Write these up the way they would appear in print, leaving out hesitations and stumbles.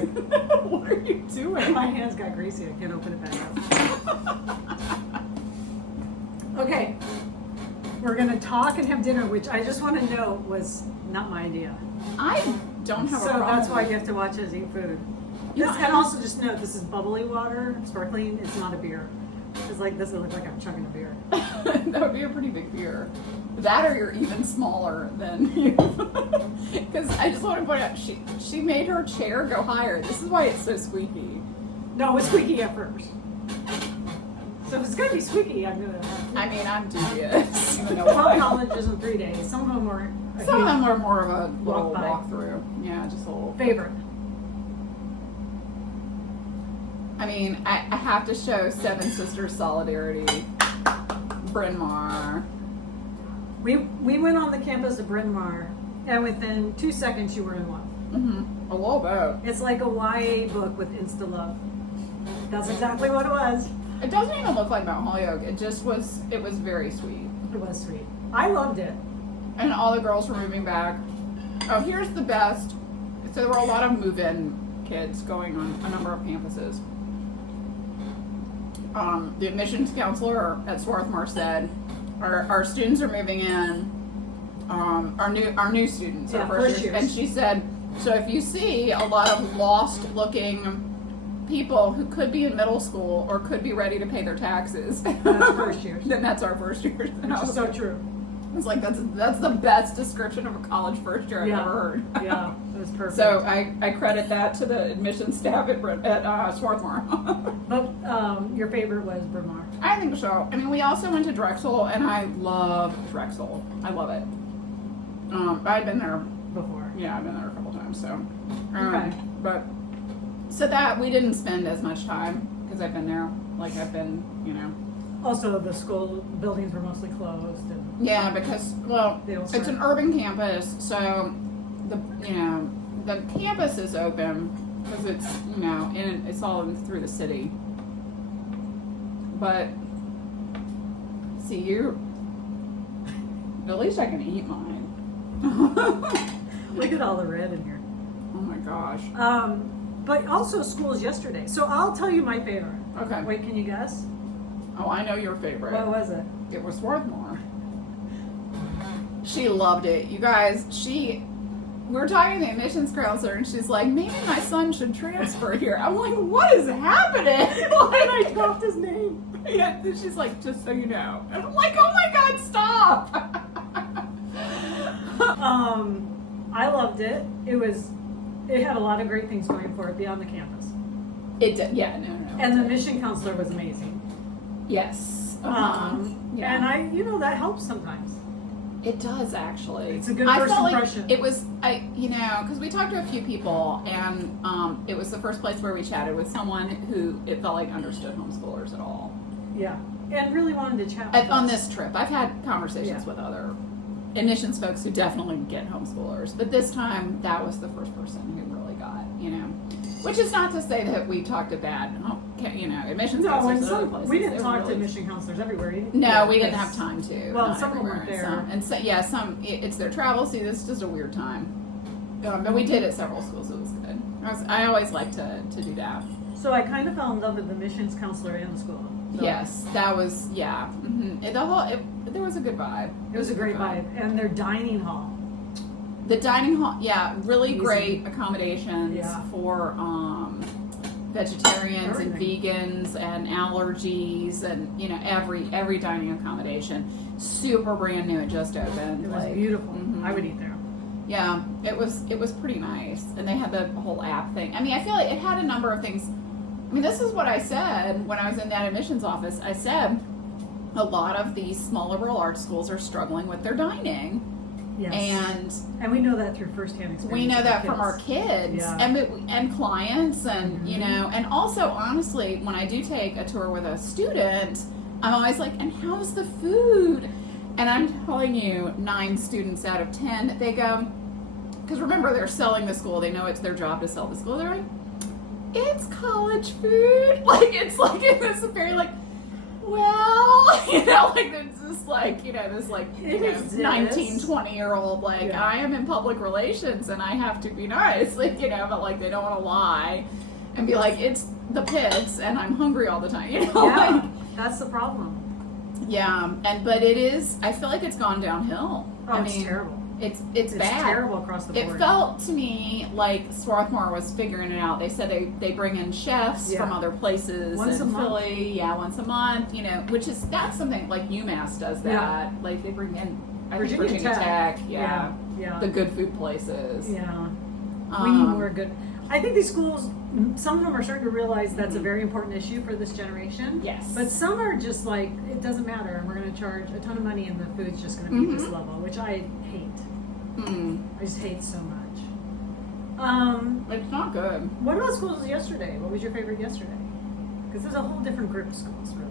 like, what are you doing? my hands got greasy. I can't open it back up. Okay, we're gonna talk and have dinner, which I just want to know was not my idea. I don't have a So problem. that's why you have to watch us eat food. You know, And also just note, this is bubbly water, sparkling. It's not a beer. It's like, doesn't look like I'm chugging a beer. That would be a pretty big beer. That or you're even smaller than you. Because I just want to point out, she made her chair go higher. This is why it's so squeaky. No, it's squeaky at first. So if it's gonna be squeaky, I'm gonna. I mean, I'm dubious. Even though 12 colleges in 3 days. Some of them were. some of them are more of a little Walk by. walkthrough. Yeah, just a little. Favorite. I mean, I have to show Seven Sisters solidarity. Bryn Mawr. We went on the campus of Bryn Mawr, and within 2 seconds you were in love. Mm-hmm. A little bit. It's like a YA book with insta love. That's exactly what it was. It doesn't even look like Mount Holyoke. It just was. It was very sweet. It was sweet. I loved it. And all the girls were moving back. Oh, here's the best. So there were a lot of move-in kids going on a number of campuses. The admissions counselor at Swarthmore said, our students are moving in. Our new students, Yeah, our first years. years. And she said, so if you see a lot of lost-looking people who could be in middle school or could be ready to pay their taxes, That's first years. then that's our first years. And I Which is was so like, trstraw. it's like that's the best description of a college first year I've Yeah. ever heard. Yeah, it was perfect. So I credit that to the admissions staff at Swarthmore. But your favorite was Bryn Mawr. I think so. I mean, we also went to Drexel, and I love Drexel. I love it. I've been there. Before. Yeah, I've been there a couple times. So, Okay. But so that we didn't spend as much time because I've been there. Like I've been, Also, the school buildings were mostly closed. And Yeah, because well, They don't it's start- an urban campus, so the campus is open because it's it's all through the city. But see, at least I can eat mine. Look at all the red in here. Oh my gosh. But also schools yesterday. So I'll tell you my favorite. Okay. Wait, can you guess? Oh, I know your favorite. What was it? It was Swarthmore. She loved it. You guys, we were talking to the admissions counselor, and she's like, maybe my son should transfer here. I'm like, what is happening? And I dropped his name. Yeah, and she's like, just so you know. And I'm like, oh my God, stop. I loved it. It had a lot of great things going for it beyond the campus. It did, yeah, no. And the mission counselor was amazing. Yes. Yeah. And that helps sometimes. It does actually. It's a good I first felt impression. Like it was, because we talked to a few people, and it was the first place where we chatted with someone who it felt like understood homeschoolers at all. Yeah. And really wanted to chat with On us. this trip, I've had conversations with other admissions folks who definitely get homeschoolers, but this time that was the first person who really got, Which is not to say that we talked to bad, admissions No, counselors and at other some, places. we They didn't were talk to really- admission counselors everywhere. No, we didn't Yes. have time to. Well, not some of them everywhere. weren't there. Some it's their travel. See, this is just a weird time. But we did at several schools. It was good. I always like to do that. So I kind of fell in love with the missions counselor in the school. So Yes, that was Mm-hmm. There was a good vibe. It was a great vibe. And their dining hall. The dining hall, really Easy. great accommodations Yeah. for vegetarians and Everything. vegans and allergies and every dining accommodation. Super brand new. It just opened. It was beautiful. Mhm. I would eat there. Yeah, it was pretty nice, and they had the whole app thing. I mean, I feel like it had a number of things. I mean, this is what I said when I was in that admissions office. I said a lot of these small liberal arts schools are struggling with their dining, Yes. And we know that through firsthand experience. we know with that the from our kids. kids Yeah. and clients, and and also honestly, when I do take a tour with a student, I'm always like, and how's the food? And I'm telling you, 9 students out of 10, they go, because remember, they're selling the school. They know it's their job to sell the school. They're like, it's college food. Like, it's like in this very, like, well, like, it's this like, this like, It exists. 19, 20-year-old, like, Yeah. I am in public relations and I have to be nice, like, but like they don't want to lie and be like, it's the pits and I'm hungry all the time, Yeah, like, that's the problem. yeah, but it is, I feel like it's gone downhill. Oh, I it's mean, terrible. It's bad. It's terrible across the board. It felt to me like Swarthmore was figuring it out. They said they bring in chefs Yeah. from other places Once in a month. Philly, once a month, that's something like UMass does that. Yeah. Like they bring in Virginia Tech, Yeah. the good food places. Yeah. We need more good. I think these schools, some of them are starting to realize that's a very important issue for this generation. Yes. But some are just like, it doesn't matter, and we're going to charge a ton of money, and the food's just going to be this level, which I hate. I just hate so much. It's not good. What about schools yesterday? What was your favorite yesterday? Because there's a whole different group of schools, really.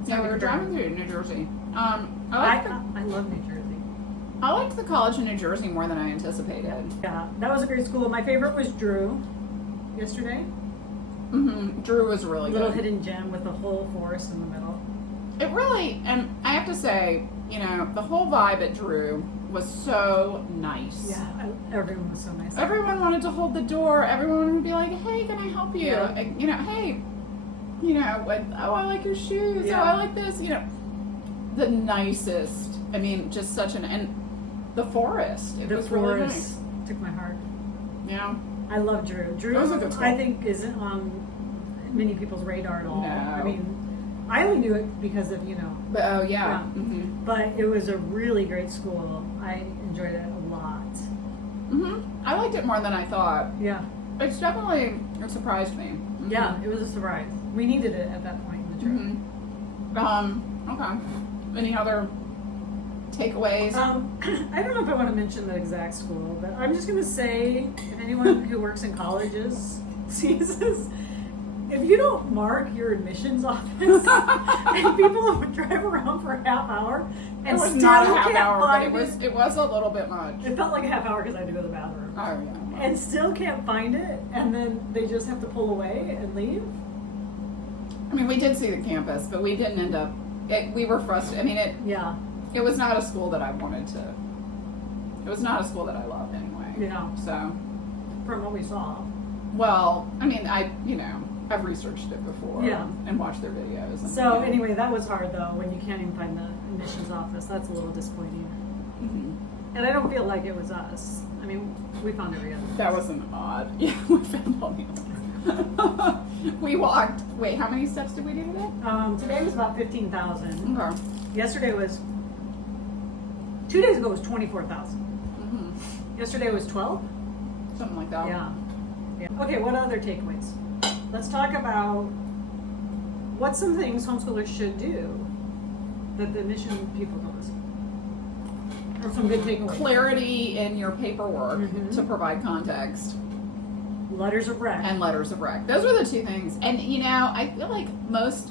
It's Yeah, hard we to were compare. driving through New Jersey. I love New Jersey. I liked the college in New Jersey more than I anticipated. Yeah, that was a great school. My favorite was Drew yesterday. Drew was really Little good. hidden gem with the whole forest in the middle. It really, and I have to say, the whole vibe at Drew was so nice. Yeah, everyone was so nice. Everyone wanted to hold the door. Everyone would be like, "Hey, can I help you?" Yeah. Hey, oh, I like your shoes. Yeah. Oh, I like this. The nicest. I mean, just such and the forest. It The was really nice. forest took my heart. Yeah. I love Drew. Drew, That was a good school. I think, isn't on many people's radar at all. No. I mean, I only knew it because of, But oh yeah. Yeah. But it was a really great school. I enjoyed it a lot. I liked it more than I thought. Yeah. It surprised me. Yeah, it was a surprise. We needed it at that point in the trip. Okay. Any other takeaways? I don't know if I want to mention the exact school, but I'm just going to say, if anyone who works in colleges sees this, if you don't mark your admissions office, and people drive around for a half hour and It was still not a half can't hour, but find it was a little bit much. It felt like a half hour because I had to go to the bathroom. Oh yeah. And still can't find it, and then they just have to pull away and leave. I mean, we did see the campus, but we didn't end up. We were frustrated. I mean, Yeah. it was not a school that I wanted to. It was not a school that I loved anyway. Yeah. So, From what we saw. well, I mean, I've researched it before. Yeah. And watched their videos. And, So anyway, that was hard though, when you can't even find the admissions office. That's a little disappointing. And I don't feel like it was us. I mean, we found every other. That wasn't odd. Yeah, we found all the others. We walked. Wait, how many steps did we do today? Today was about 15,000. Okay. Yesterday was, 2 days ago was 24,000. Yesterday was 12? Something like that. Yeah. Okay, what other takeaways? Let's talk about what some things homeschoolers should do that the admission people don't listen. Or some good takeaways. Clarity in your paperwork Mhm. to provide context. Letters of rec. And letters of rec. Those are the two things. And I feel like most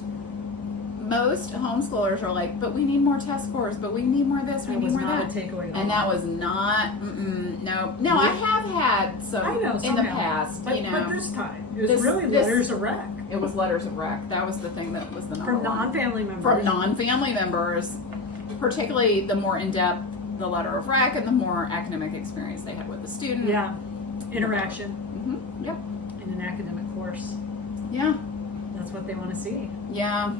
homeschoolers are like, but we need more test scores, but we need more this, we That need was more not that. a takeaway at all. And that was not, no, I have had some I know, in some the have. past, But this time, it was This- really this- letters of rec. It was letters of rec. That was the thing that was the number From one. non-family members. From non-family members, particularly the more in-depth the letter of rec and the more academic experience they had with the student. Yeah. Interaction Yep. in an academic course. Yeah. That's what they want to see. Yeah.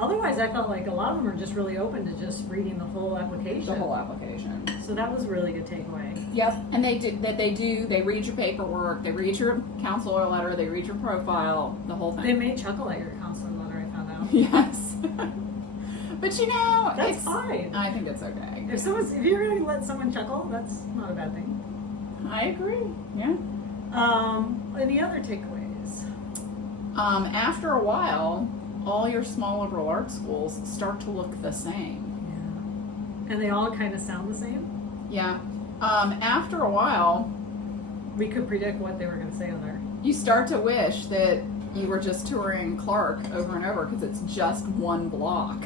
Otherwise, I felt like a lot of them are just really open to just reading the whole application. The whole application. So that was a really good takeaway. Yep. And they read your paperwork, they read your counselor letter, they read your profile, the whole thing. They made chuckle at your counselor letter, I found out. Yes. But That's it's fine. I think it's okay. If you're going to let someone chuckle, that's not a bad thing. I agree. Yeah. Any other takeaways? After a while, all your small liberal arts schools start to look the same. Yeah. And they all kind of sound the same? Yeah. After a while, We could predict what they were going to say on there. you start to wish that you were just touring Clark over and over because it's just one block.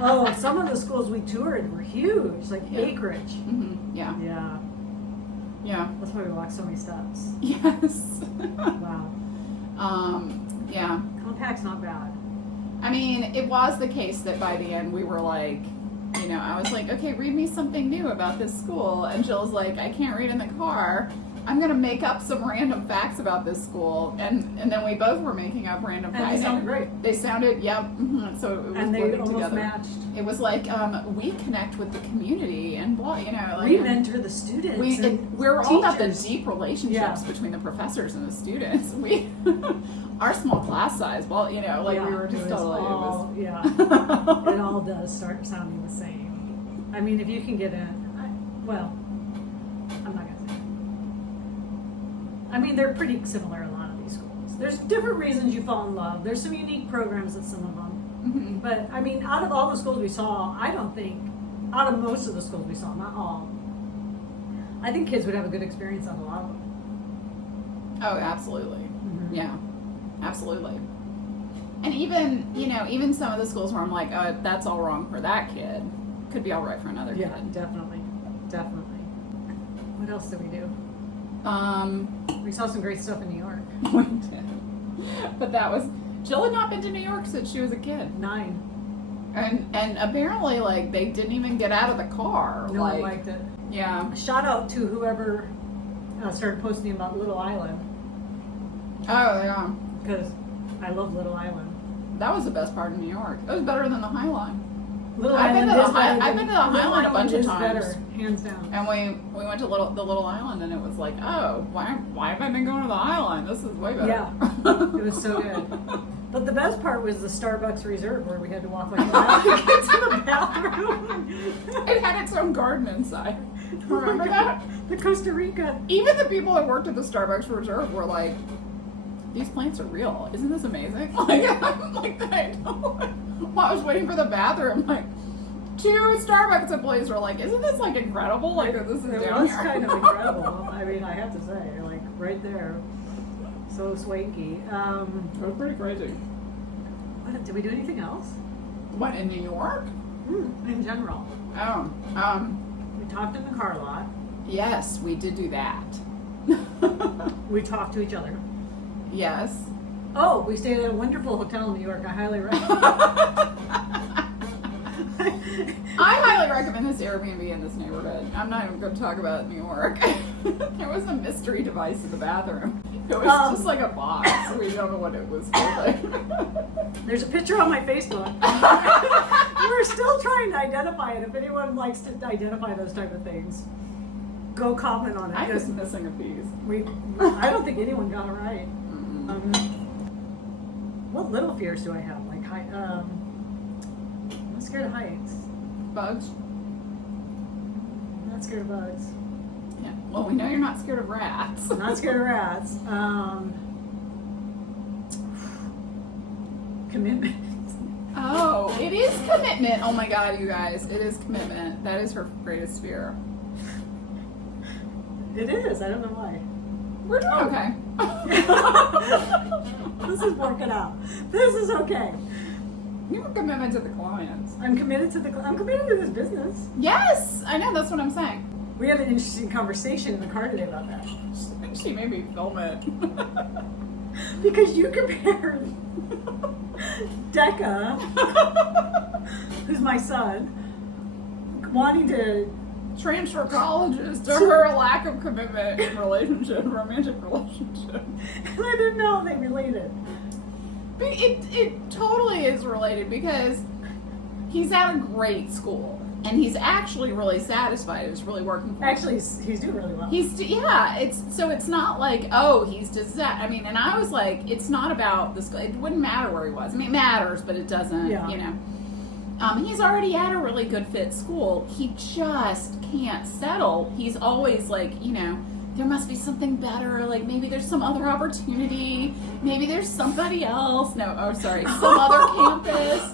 Oh, some of the schools we toured were huge, like Yeah. acreage. Yeah. Yeah. Yeah. That's why we walked so many steps. Yes. Wow. Yeah. Compact's not bad. I mean, it was the case that by the end we were like, you know, I was like, okay, read me something new about this school. And Jill's like, I can't read in the car. I'm going to make up some random facts about this school. And then we both were making up random facts. And they sounded great. They sounded, yeah. Mm-hmm. So it was and they working almost together. matched. It was like, we connect with the community and blah, you know. Like, We mentor the students. We're all about the teachers. deep relationships between the professors and the students. We, our small class size, well, you know, like we were just totally, yeah. It all does start sounding the same. I mean, if you can get in, well, I'm not going to say it. I mean, they're pretty similar, a lot of these schools. There's different reasons you fall in love. There's some unique programs at some of them. mm-hmm. But, I mean, out of all the schools we saw, I don't think, out of most of the schools we saw, not all, I think kids would have a good experience on a lot of them. Oh, absolutely. Mm-hmm. Yeah, absolutely. And even, you know, even some of the schools where I'm like, oh, that's all wrong for that kid, could be all right for another Yeah, kid. definitely. What else did we do? We saw some great stuff in New York. We did. But that was, Jill had not been to New York since she was a kid. 9. And apparently, like, they didn't even get out of the car. No one like, liked it. Yeah. Shout out to whoever started posting about Little Island, Oh, yeah. because I love Little Island. That was the best part of New York. It was better than the High Line. Little I've been Island to is the better I've been to the than- High Line a bunch of is times. better, hands down. And we went to the Little Island, and it was like, oh, why have I been going to the High Line? This is way better. Yeah, it was so good. But the best part was the Starbucks Reserve, where we had to walk like an hour to get to the bathroom. It had its own garden inside. Remember that? The Costa Rica. Even the people that worked at the Starbucks Reserve were like, these plants are real. Isn't this amazing? Like, I'm like, I know. While I was waiting for the bathroom, like, 2 Starbucks employees were like, isn't this like incredible? Like, this is It down was here. kind of incredible. I mean, I have to say, like, right there. So swanky. It was pretty crazy. Did we do anything else? What, in New York? In general. Oh, We talked in the car lot. yes, we did do that. We talked to each other. Yes. Oh, we stayed at a wonderful hotel in New York. I highly recommend. I highly recommend this Airbnb in this neighborhood. I'm not even going to talk about New York. There was a mystery device in the bathroom. It was just like a box. We don't know what it was for. There's a picture on my Facebook. We're still trying to identify it. If anyone likes to identify those type of things, go comment on it. I was 'cause missing a piece. I don't think anyone got it right. What little fears do I have? Like I'm not scared of heights. Bugs? I'm not scared of bugs. Yeah. Well, we know you're not scared of rats. I'm not scared of rats. Commitment. Oh, it is commitment. Oh my God, you guys. It is commitment. That is her greatest fear. It is. I don't know why. We're doing okay. This is working out. This is okay. You have a commitment to the clients. I'm committed to this business. Yes, I know. That's what I'm saying. We had an interesting conversation in the car today about that. She made me film it. Because you compared Decca, who's my son, wanting to Transfer colleges to her lack of commitment in romantic relationship. and I didn't know they related. But it totally is related because he's at a great school and he's actually really satisfied. It's really working for him. Actually, he's doing really well. It's not like, oh, he's just I mean, and I was like, it's not about the school. It wouldn't matter where he was. I mean, it matters, but it doesn't, Yeah. you know. He's already at a really good fit school. He just can't settle. He's always like, you know, there must be something better. Like maybe there's some other opportunity. Maybe there's somebody else. No, oh, sorry, some other campus.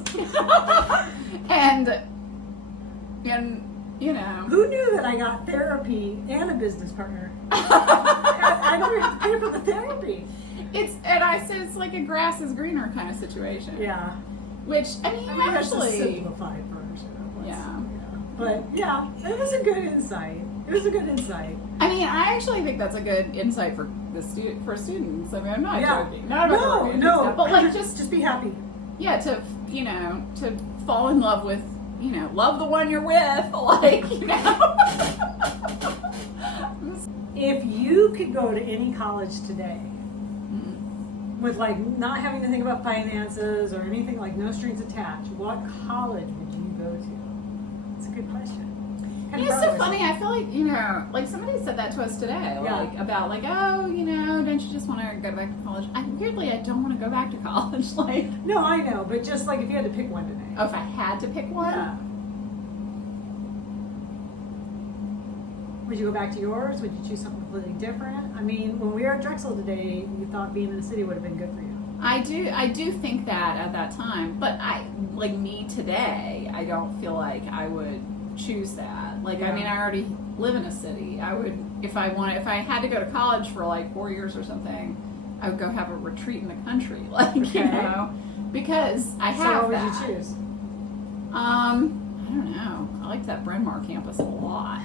and you know. Who knew that I got therapy and a business partner? I don't have to pay for the therapy. And I said it's like a grass is greener kind of situation. Yeah. Which I mean That's a actually. simplified version of what's, Yeah. But yeah, it was a good insight. I mean, I actually think that's a good insight for students. I mean, I'm not Yeah. joking. Not about the romantic stuff, but like just be happy. yeah, to, you know, to fall in love with, you know, love the one you're with, like, you know. If you could go to any college today, with like not having to think about finances or anything, like no strings attached, what college would you go to? It's a good question. It's so funny. I feel like, you know, like somebody said that to us today, like about like, oh, you know, don't you just want to go back to college? Weirdly, I don't want to go back to college. Like, no, I know, but just like if you had to pick one today. Oh, if I had to pick one, yeah. Would you go back to yours? Would you choose something completely different? I mean, when we were at Drexel today, you thought being in the city would have been good for you. I do think that at that time, but like me today, I don't feel like I would choose that. Like, I mean, I already live in a city. I would, if I had to go to college for like 4 years or something, I would go have a retreat in the country, like, you know, because I have So what that. would you choose? I don't know. I liked that Bryn Mawr campus a lot.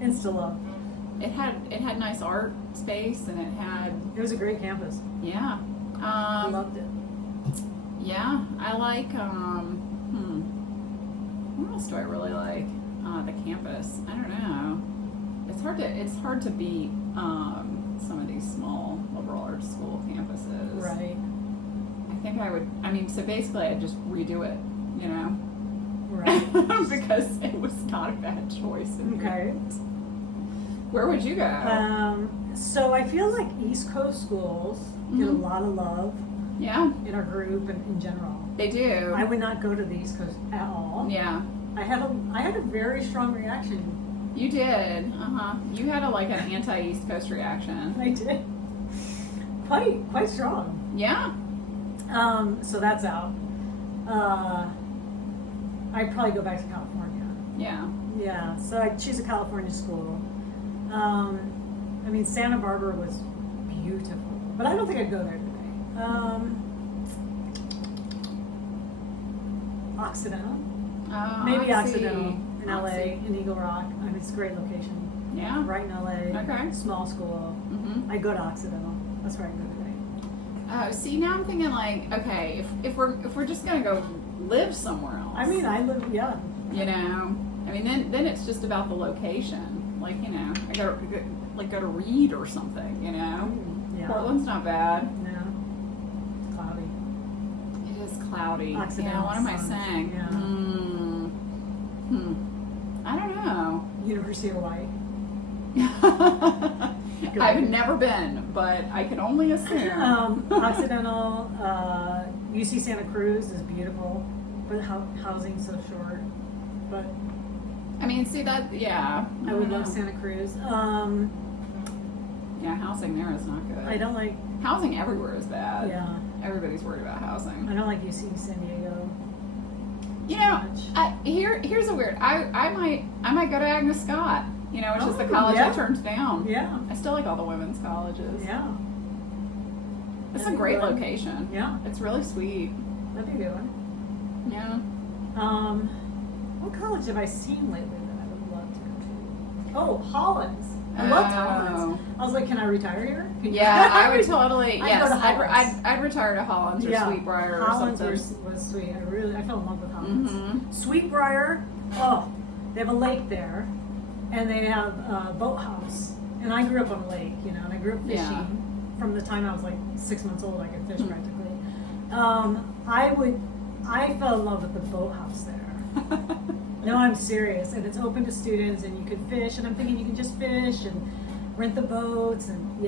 Insta love. It had nice art space, and it was a great campus. Yeah. I loved it. Yeah, I like, what else do I really like? The campus. I don't know. It's hard to beat some of these small liberal arts school campuses. Right. I think I would, so basically I'd just redo it, you know? Right. Because it was not a bad choice. Okay. Where would you go? So I feel like East Coast schools get a lot of love. Yeah. In our group and in general. They do. I would not go to the East Coast at all. Yeah. I had a very strong reaction. You did. You had an anti-East Coast reaction. I did. Quite strong. Yeah. So that's out. I'd probably go back to California. Yeah. Yeah. So I'd choose a California school. Santa Barbara was beautiful, but I don't think I'd go there today. Occidental. Maybe Occidental in LA, in Eagle Rock. It's a great location. Yeah. Right in LA. Okay. Small school. Mm-hmm. I'd go to Occidental. That's where I'd go today. See, now I'm thinking okay, if we're just gonna go live somewhere else. I live, yeah. You know, then it's just about the location. Like, you know, I go to Reed or something. You know, Yeah. Portland's not bad. No. It's cloudy. It is cloudy. Occidental. Yeah, what am I saying? Yeah. I don't know. University of Hawaii. I've never been, but I can only assume. Occidental, UC Santa Cruz is beautiful, but housing's so short. But See that? Yeah. I would love Santa Cruz. Yeah, housing there is not good. I don't like housing everywhere is bad. Yeah. Everybody's worried about housing. I don't like UC San Diego. You know, here's a weird. I might go to Agnes Scott. You know, which is the college I turned down. Yeah. I still like all the women's colleges. Yeah. It's a great location. Yeah. It's really sweet. That'd be a good one. Yeah. What college have I seen lately that I would love to go to? Oh, Hollins. I loved Hollins. I was like, can I retire here? Yeah, I would totally. Yes, I'd retire to Hollins or Sweetbriar or Hollins something. was sweet. I fell in love with Hollins. Mm-hmm. Sweetbriar. Oh, they have a lake there, and they have a boathouse. And I grew up on a lake, you know, and I grew up fishing from the time I was like 6 months old. I could fish practically. I fell in love with the boathouse there. No, I'm serious, and it's open to students, and you can fish. And I'm thinking you can just fish and rent the boats, and